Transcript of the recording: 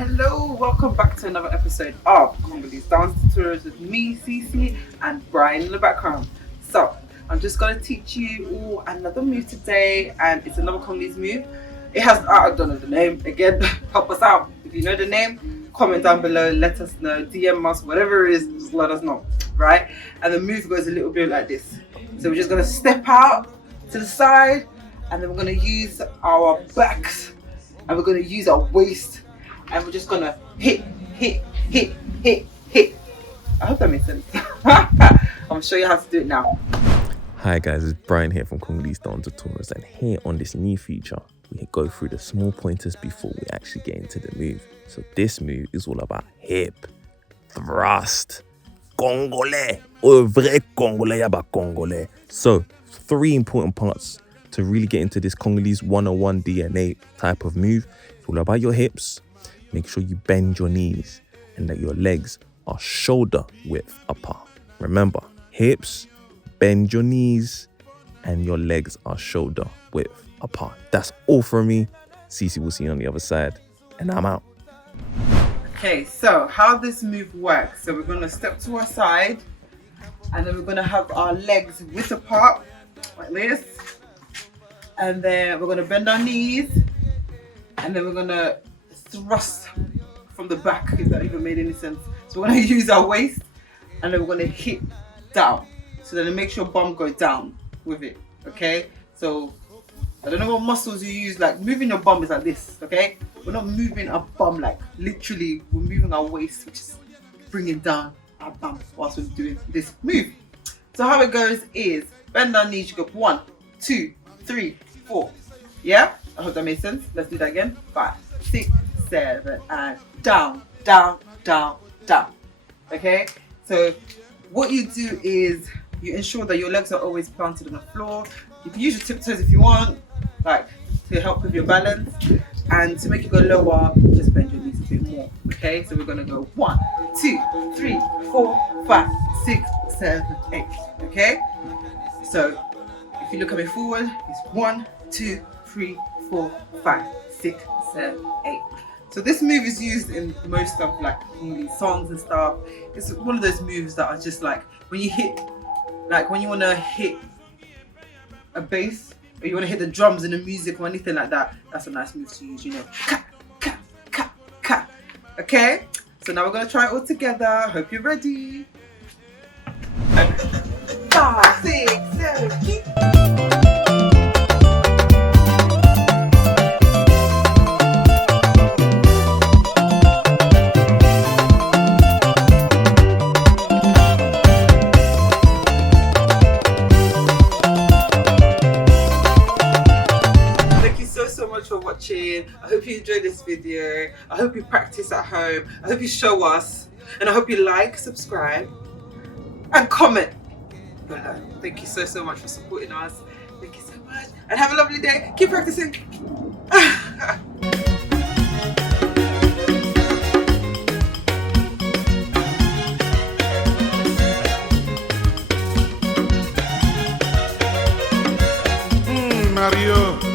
Hello, welcome back to another episode of Congolese Dance Tutorials with me, Cece, and Brian in the background. So, I'm just going to teach you all another move today, and it's another Congolese move. It has, I don't know the name, again, help us out. If you know the name, comment down below, let us know, DM us, whatever it is, just let us know, right? And the move goes a little bit like this. So we're just going to step out to the side, and then we're going to use our backs, and we're going to use our waist, and we're just gonna hit. I hope that makes sense. I'm gonna show you how to do it now. Hi guys, it's Brian here from Congolese Dance Tutorials, and here on this new feature, we go through the small pointers before we actually get into the move. So this move is all about hip thrust. Congolais, un vrai Congolais yaba Congolais. So 3 important parts to really get into this Congolese 101 DNA type of move. It's all about your hips. Make sure you bend your knees and that your legs are shoulder width apart. Remember, hips, bend your knees, and your legs are shoulder width apart. That's all from me. Cece will see you on the other side, and I'm out. Okay, so how this move works. So we're gonna step to our side, and then we're gonna have our legs width apart, like this. And then we're gonna bend our knees, and then we're gonna thrust from the back, if that even made any sense. So we're going to use our waist, and then we're going to hit down. So then it makes your bum go down with it, okay? So I don't know what muscles you use, like moving your bum is like this, okay? We're not moving our bum like literally, we're moving our waist, which is bringing down our bum whilst we're doing this move. So how it goes is bend our knees, you go 1, 2, 3, 4. Yeah? I hope that made sense. Let's do that again. 5, 6, 7, and down, down, down, down. Okay? So what you do is you ensure that your legs are always planted on the floor. You can use your tiptoes if you want, like to help with your balance. And to make it go lower, just bend your knees a bit more. Okay? So we're gonna go 1, 2, 3, 4, 5, 6, 7, 8. Okay? So if you look at me forward, it's 1, 2, 3, 4, 5, 6, 7, 8. So this move is used in most of like Congolese songs and stuff. It's one of those moves that are just like when you hit, like when you want to hit a bass or you want to hit the drums in the music or anything like that. That's a nice move to use, you know. Ka, ka, ka, ka. Okay? So now we're gonna try it all together. Hope you're ready. 5, 6, 7, keep. For watching. I hope you enjoyed this video. I hope you practice at home. I hope you show us, and I hope you like, subscribe, and comment below. Thank you so much for supporting us. Thank you so much, and have a lovely day. Keep practicing.